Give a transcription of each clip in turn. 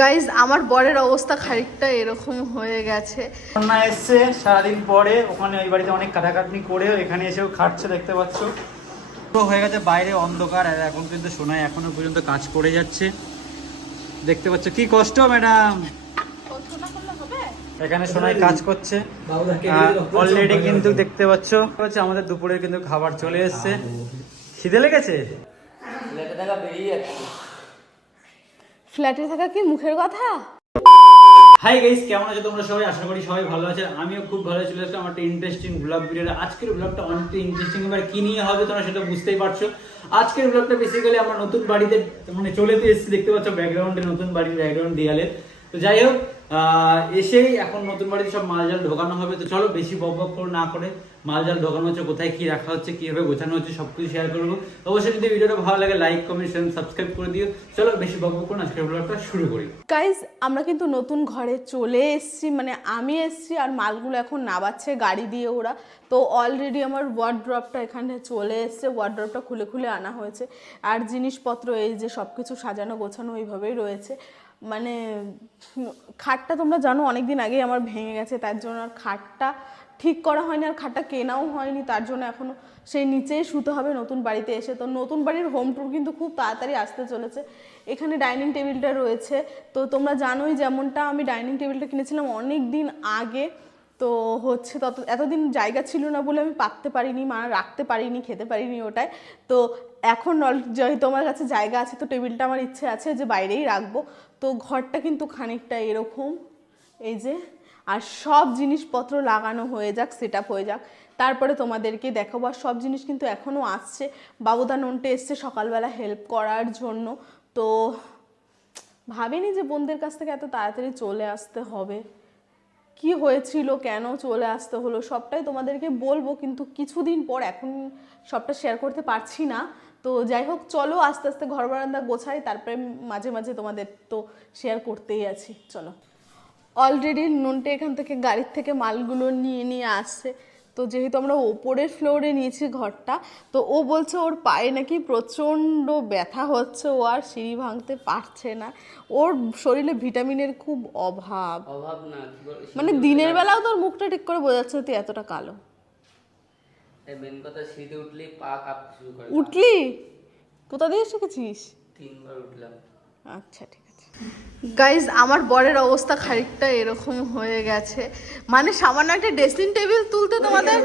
Guys আমার বরের অবস্থা খানিকটা এরকম হয়ে গেছে। কন্যা এসছে সারাদিন পরে ওখানে ওই বাড়িতে অনেক কাটাকাটনি করে এখানে এসেও খাটছে দেখতে পাচ্ছ। তো হয়ে গেছে বাইরে অন্ধকার আর এখন কিন্তু সোনাই এখনও পর্যন্ত কাজ করে যাচ্ছে। দেখতে পাচ্ছ কি কষ্ট ম্যাডাম। এখানে সোনাই কাজ করছে। অলরেডি কিন্তু দেখতে পাচ্ছ হচ্ছে আমাদের দুপুরে কিন্তু খাবার চলে এসছে। খিদে লেগেছে? ফ্ল্যাটে থাকা কি মুখের কথা? হাই গাইস কেমন আছো তোমরা সবাই? আশা করি সবাই ভালো আছে আমিও খুব ভালো চলে আসলাম একটা ইন্টারেস্টিং ব্লগ ভিডিও আজকের ব্লগটা অনেক ইন্টারেস্টিং এবার কি নিয়ে হবে তোমরা সেটা বুঝতেই পারছ। আজকের ব্লগটা বেসিক্যালি আমরা নতুন বাড়িতে মানে চলে এসেছি। দেখতে পাচ্ছ ব্যাকগ্রাউন্ডে নতুন বাড়ির ব্যাকগ্রাউন্ড দেয়ালে। তো যাই হোক এসেই এখন নতুন বাড়িতে সব মালজাল ঢোকানো হবে। তো চলো বেশি বক বক করে না করে। মালজাল ঢোকানো হচ্ছে, কোথায় কি রাখা হচ্ছে, কীভাবে গোছানো হচ্ছে, সবকিছু শেয়ার করব। অবশ্যই যদি ভিডিওটা ভালো লাগে লাইক কমেন্ট শেয়ার সাবস্ক্রাইব করে দিও। চলো বেশি বক বক করে আজকের ব্লগটা শুরু করি। গাইজ আমরা কিন্তু নতুন ঘরে চলে এসেছি মানে আমি এসেছি আর মালগুলো এখন নাবাচ্ছে গাড়ি দিয়ে ওরা। তো অলরেডি আমার ওয়ার্ড্রপটা এখানে চলে এসছে ওয়ার্ড্রপটা খুলে খুলে আনা হয়েছে। আর জিনিসপত্র এই যে সব কিছু সাজানো গোছানো ওইভাবেই রয়েছে। মানে খাটটা তোমরা জানো অনেক দিন আগেই আমার ভেঙে গেছে, তার জন্য আর খাটটা ঠিক করা হয়নি, আর খাটটা কেনাও হয়নি, তার জন্য এখনও সেই নিচেই শুতে হবে নতুন বাড়িতে এসে। তো নতুন বাড়ির হোম ট্যুর কিন্তু খুব তাড়াতাড়ি আসতে চলেছে। এখানে ডাইনিং টেবিলটা রয়েছে। তো তোমরা জানোই যেমনটা আমি ডাইনিং টেবিলটা কিনেছিলাম অনেক দিন আগে। তো হচ্ছে তত এতদিন জায়গা ছিল না বলে আমি পাততে পারিনি, মা রাখতে পারিনি, খেতে পারিনি ওটায়। তো এখন যেহেতু আমার কাছে জায়গা আছে, তো টেবিলটা আমার ইচ্ছে আছে যে বাইরেই রাখব। তো ঘরটা কিন্তু খানিকটা এরকম, এই যে। আর সব জিনিসপত্র লাগানো হয়ে যাক সেট হয়ে যাক। তারপরে তোমাদেরকে দেখাবো। আর সব জিনিস কিন্তু এখনও আসছে। বাবুদা নন্টে এসছে সকালবেলা হেল্প করার জন্য। তো ভাবিনি যে বোনদের কাছ থেকে এত তাড়াতাড়ি চলে আসতে হবে। কি হয়েছিল, কেন চলে আসতে হলো, সবটাই তোমাদেরকে বলব, কিন্তু কিছুদিন পর এখন সবটা শেয়ার করতে পারছি না। তো যাই হোক, চলো আস্তে আস্তে ঘর বারান্দা গোছাই, তারপরে মাঝে মাঝে তোমাদের তো শেয়ার করতেই আছি, চলো। অলরেডি নুনটে এখান থেকে গাড়ির থেকে মালগুলো নিয়ে নিয়ে আসছে। তো যেহেতু আমরা ওপরের ফ্লোরে নিয়েছি ঘরটা তো ও বলছে ওর পায়ে নাকি প্রচণ্ড ব্যথা হচ্ছে ও আর সিঁড়ি ভাঙতে পারছে না। ওর শরীরে ভিটামিনের খুব অভাব। অভাব না মানে দিনের বেলাও তোর মুখটা ঠিক করে বোঝা যাচ্ছে না তুই এতটা কালো। মেন কথা শীতে উঠলেই পা কাঁপতে শুরু করে। উঠলি? কোথা দিয়ে শিখেছিস তিনবার উঠলাম। আচ্ছা ঠিক গাইজ আমার বরের অবস্থা খানিকটা এরকম হয়ে গেছে। মানে সামান্য একটা ড্রেসিং টেবিল তুলতে তোমাদের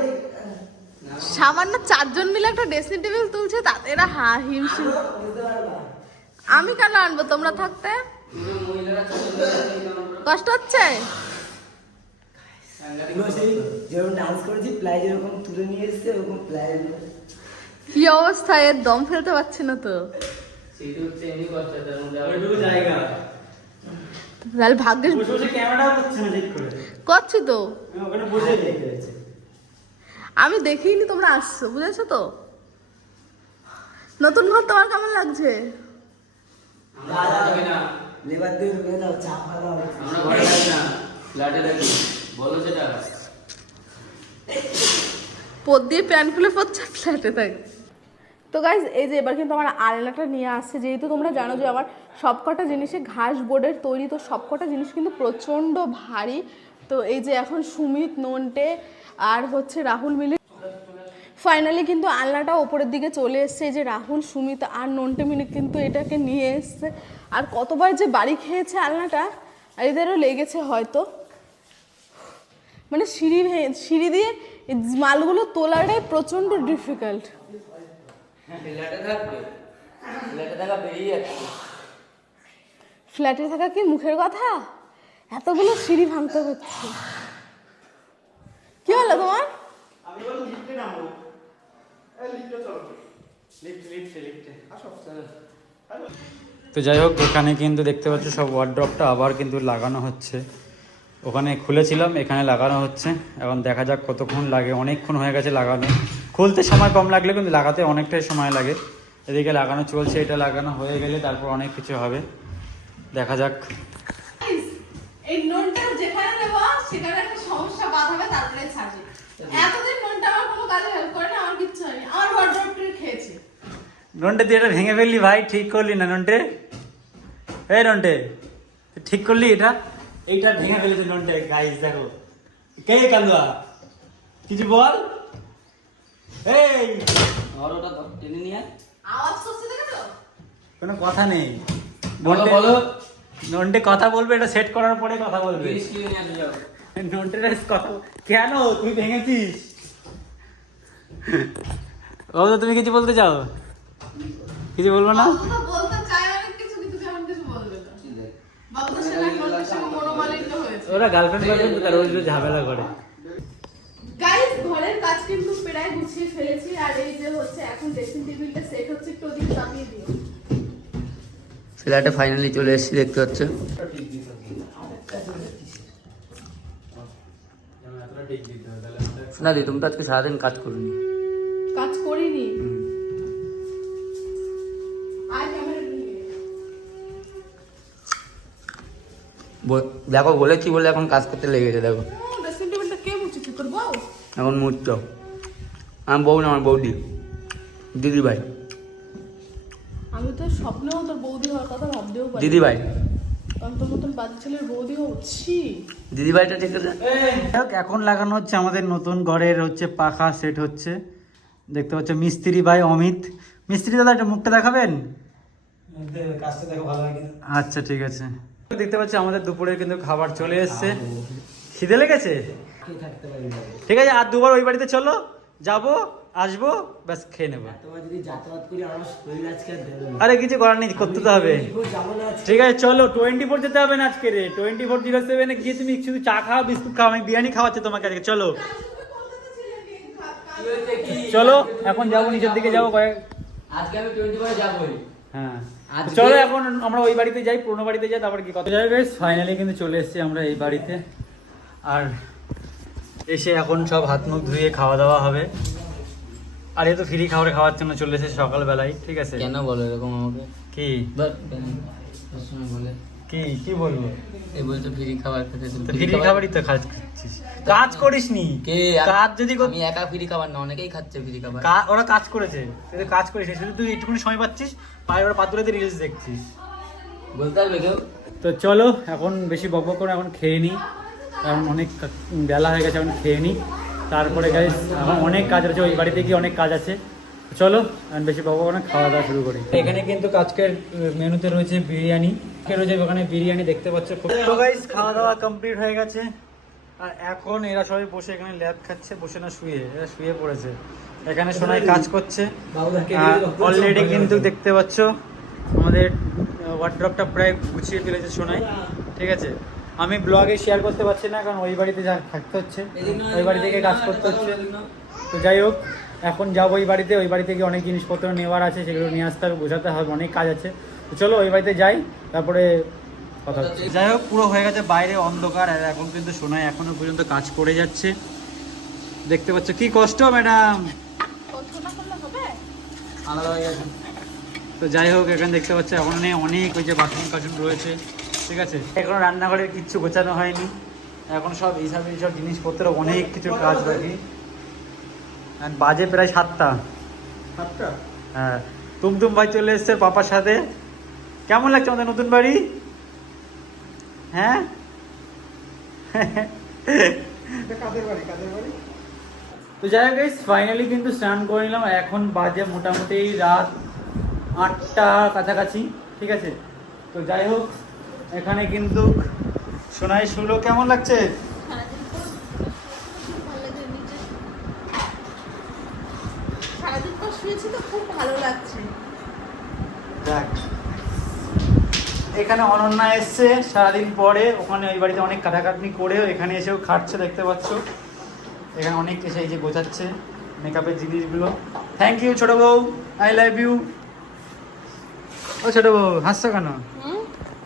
সামান্য চারজন মিলে একটা ড্রেসিং টেবিল তুলছে, তাতে এরা হা হিমশিম আমি কেন আনব? তোমরা থাকতে? কষ্ট হচ্ছে? কি অবস্থা? এর দম ফেলতে পারছি না তো। হয়, তাহলে করছে না ঠিক করে। করছি তো। আমি রয়েছে আমি দেখিনি তোমরা আসছো বুঝেছ তো? নতুন ঘর তোমার কেমন লাগছে? পদ দিয়ে প্যান্ট খুলে পড়ছে ফ্ল্যাটে থাকে। তো গাইজ এই যে এবার কিন্তু আমার আলনাটা নিয়ে আসছে। যেহেতু তোমরা জানো যে আমার সবকটা জিনিসে ঘাস বোর্ডের তৈরি, তো সবকটা জিনিস কিন্তু প্রচণ্ড ভারী। তো এই যে এখন সুমিত, নন্টে আর হচ্ছে রাহুল মিলে ফাইনালি কিন্তু আলনাটা ওপরের দিকে চলে এসছে। যে রাহুল, সুমিত আর নন্টে মিলে কিন্তু এটাকে নিয়ে এসছে। আর কতবার যে বাড়ি খেয়েছে আলনাটা এদেরও লেগেছে হয়তো। মানে সিঁড়ি সিঁড়ি দিয়ে মালগুলো তোলাটাই প্রচণ্ড ডিফিকাল্ট ফ্ল্যাটে থাকবে? ফ্ল্যাটে থাকা বেরিয়ে যাচ্ছে। ফ্ল্যাটে থাকা কি মুখের কথা? এতগুলো সিঁড়ি ভাঙতে হচ্ছে। কি হলো তোমার? আমি বললাম লিফটে নামবো। লিফটে চলো। লিফট লিফটে লিফটে। আসো। তো যাই হোক এখানে কিন্তু দেখতে পাচ্ছ সব ওয়ার্ড্রপটা আবার কিন্তু লাগানো হচ্ছে। ওখানে খুলেছিলাম এখানে লাগানো হচ্ছে। এখন দেখা যাক কতক্ষণ লাগে। অনেকক্ষণ হয়ে গেছে লাগানো। খুলতে সময় কম লাগলে কিন্তু লাগাতে অনেকটাই সময় লাগে। এদিকে লাগানো চলছে এটা লাগানো হয়ে গেলে তারপর অনেক কিছু হবে। দেখা যাক। এই নোনটা যেখানে নেব সেখানে একটা সমস্যা বাঁধাবে তারপরে ছাড়বে। এতদিন নোনটা আমার কোনো কাজে হেল্প করে না আমার কিচ্ছু হয়নি। আমার ওয়ার্ড্রপটা খেয়েছে। নন্টে তুই এটা ভেঙে ফেললি ভাই ঠিক করলি না নন্টে এই নন্টে ঠিক করলি এটা? এইটা ভেঙে ফেলেছে ননটা গাইস দেখো। কে কালুয়া? কিছু বল? এই! ধর ওটা ধর টেনে নিয়ে আওয়াজ করছে দেখে তো কোনো কথা নেই। বলো নন্টে- বলো। নন্টে কথা বলবে এটা সেট করার পরে কথা বলবে। নন্টে কথা কেন? তুই ভেঙেছিস। ও তো তুমি কিছু বলতে চাও? কিছু বলব না? বাবু তো বলতে চায় অনেক কিছু কিন্তু তেমন কিছু বলবে না। বাবু তো সেটা বলতে সঙ্গে মনোমালিন্য হয়েছে। ওরা গার্লফ্রেন্ড গার্লফ্রেন্ড রোজ রোজ ঝামেলা করে। গাইস ঘরের কাজ কিন্তু প্রায় গুছিয়ে ফেলেছি আর এই যে হচ্ছে এখন ড্রেসিং টেবিলটা সেট হচ্ছে একটু ওদিকে চাপিয়ে দিও। ফ্ল্যাটে ফাইনালি চলে এসেছি দেখতে পাচ্ছ। শোনা দি তুমি তো আজকে সারাদিন কাজ করনি? কাজ করিনি। দেখো বলেছি বলে এখন কাজ করতে লেগেছে দেখো। এখন মুহূর্ত আমার বউ না আমার বৌদি। দিদি ভাই আমি তো স্বপ্নেও তোর বৌদি হওয়ার কথা ভাবতেও পারি দিদি ভাই কারণ তোর মতন বাচ্চা ছেলের বৌদি হচ্ছি। দিদি ভাইটা ঠিক আছে? এখন লাগানো হচ্ছে আমাদের নতুন ঘরের হচ্ছে পাখা সেট হচ্ছে। দেখতে পাচ্ছ মিস্ত্রি ভাই অমিত। মিস্ত্রি দাদা একটু মুখটা দেখাবেন? আচ্ছা ঠিক আছে। দেখতে পাচ্ছি আমাদের দুপুরের কিন্তু খাবার চলে এসছে। খিদে লেগেছে। ঠিক আছে আর দুবার ওই বাড়িতে চলো। যাব আসব ব্যাস খেয়ে নেব। আর কিছু করার নেই করতে তো হবে। যাব। ঠিক আছে চলো টোয়েন্টি ফোর যেতে হবে না আজকে রে। টোয়েন্টি ফোর জিরো সেভেনে গিয়ে তুমি শুধু চা খাও বিস্কুট খাও আমি বিরিয়ানি খাওয়াচ্ছি তোমাকে আজকে চলো। চলো এখন যাব নিচের দিকে যাব কয়েক আজকে আমি টোয়েন্টি ফোরে যাবোই। হ্যাঁ। চলো এখন আমরা ওই বাড়িতে যাই পুরোনো বাড়িতে যাই তারপর কি কথা গাইস ফাইনালি কিন্তু চলে এসেছি আমরা এই বাড়িতে। আর এসে এখন সব হাত মুখ ধুয়ে খাওয়া দাওয়া হবে। আর এ তো ফ্রি খাবার খাওয়ার জন্য চলে এসেছে সকালবেলায় ঠিক আছে? কেন বলো এরকম আমাকে? কি? বলে। কি কি বলব? এই বলছো ফ্রি খাবার খেতে ফ্রি খাবারই তো কাজ করছিস কাজ করিস নি কে? কাজ যদি আমি একা ফ্রি খাবার না অনেকেই খাচ্ছে ফ্রি খাবার। ওরা কাজ করেছে। তুই কাজ করিস শুধু তুই একটুখানি সময় পাচ্ছিস পায়ে ওরা পাতুরাতে রিলস দেখছিস। বলতে পারবে কেউ? তো চলো এখন বেশি বক বক করে এখন খেয়ে নিই কারণ অনেক বেলা হয়ে গেছে এখন খেয়ে নিই। তারপরে গাইস এখন অনেক কাজ আছে ওই বাড়িতে গিয়ে অনেক কাজ আছে। চলো এখন বেশি বক করে খাওয়া দাওয়া শুরু করি। এখানে কিন্তু আজকের মেনুতে রয়েছে বিরিয়ানি। আজকে রয়েছে ওখানে? বিরিয়ানি দেখতে পাচ্ছ তো গাইস খাওয়া দাওয়া কমপ্লিট হয়ে গেছে। আর এখন এরা সবাই বসে এখানে ল্যাব খাচ্ছে বসে না শুয়ে এরা শুয়ে পড়েছে। এখানে সোনাই কাজ করছে। অলরেডি কিন্তু দেখতে পাচ্ছ আমাদের ওয়ার্ড্রপটা প্রায় গুছিয়ে ফেলেছে শোনাই ঠিক আছে? আমি ব্লগে শেয়ার করতে পারছি না কারণ ওই বাড়িতে যা থাকতে হচ্ছে ওই বাড়ি থেকে কাজ করতে হচ্ছে। তো যাই হোক এখন যাব ওই বাড়িতে ওই বাড়ি থেকে অনেক জিনিসপত্র নেওয়ার আছে সেগুলো নিয়ে আসতে হবে বোঝাতে হবে অনেক কাজ আছে। তো চলো ওই বাড়িতে যাই তারপরে কথা হচ্ছে। যাই হোক পুরো হয়ে গেছে বাইরে অন্ধকার আর এখন কিন্তু শোনায় এখনও পর্যন্ত কাজ করে যাচ্ছে। দেখতে পাচ্ছ কি কষ্ট ম্যাডাম? কষ্ট না করলে হবে আলাদা হয়ে গেছে। তো যাই হোক এখানে দেখতে পাচ্ছি এখন অনেক ওই যে বাথরুম কাসুন রয়েছে। ঠিক আছে? এখন রান্নাঘরে কিচ্ছু গোছানো হয়নি। এখন সব এইসব এইসব জিনিসপত্র অনেক কিছু কাজ বাকি। বাজে প্রায় সাতটা। সাতটা? হ্যাঁ। তুমতুম ভাই চলে এসছে পাপার সাথে। কেমন লাগছে আমাদের নতুন বাড়ি? হ্যাঁ? তো যাই হোক ফাইনালি কিন্তু স্নান করে নিলাম। এখন বাজে মোটামুটি রাত আটটা কাছাকাছি। ঠিক আছে? তো যাই হোক এখানে কিন্তু সোনাই শুলো কেমন লাগছে? এখানে অনন্যা এসছে সারাদিন পরে, ওখানে ওই বাড়িতে অনেক কাটাকাটনি করেও এখানে এসেও খাটছে, দেখতে পাচ্ছ। এখানে অনেক এসে এই যে গোছাচ্ছে মেকআপের জিনিসগুলো। থ্যাংক ইউ ছোট বউ। আই লাভ ইউ ও ছোট বউ, হাসছো কেন?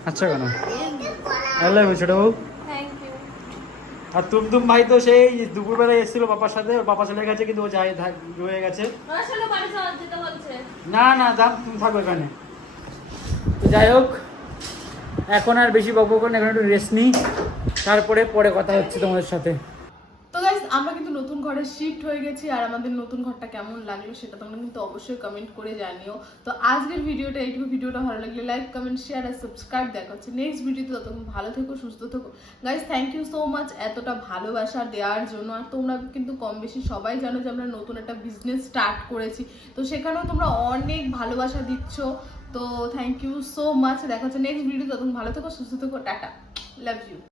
হাসছো কেন? ভালো লাগবে ছোট বউ। আর তুমতুম ভাই তো সেই দুপুরবেলায় এসেছিল বাবার সাথে পাপা চলে গেছে কিন্তু ও যাই রয়ে গেছে। না না দাম তুমি থাকো এখানে। তো যাই হোক এখন আর বেশি বকবক এখন একটু রেস্ট নিই। তারপরে পরে কথা হচ্ছে তোমাদের সাথে। আমরা কিন্তু নতুন ঘরে শিফট হয়ে গেছি আর আমাদের নতুন ঘরটা কেমন লাগল সেটা তোমরা কিন্তু অবশ্যই কমেন্ট করে জানিও। তো আজকের ভিডিওটা, এইটুকু ভিডিওটা ভালো লাগলে লাইক কমেন্ট শেয়ার আর সাবস্ক্রাইব দেখা হচ্ছে নেক্সট ভিডিওতে। ততক্ষণ ভালো থেকো, সুস্থ থেকো। Guys thank you so much এতটা ভালোবাসা দেওয়ার জন্য। আর তোমরা কিন্তু কম বেশি সবাই জানো যে আমরা নতুন একটা বিজনেস স্টার্ট করেছি। তো সেখানেও তোমরা অনেক ভালোবাসা দিচ্ছ। তো থ্যাংক ইউ সো মাচ দেখা হচ্ছে নেক্সট ভিডিও ততক্ষণ ভালো থেকো, সুস্থ থেকো। টাটা। Love you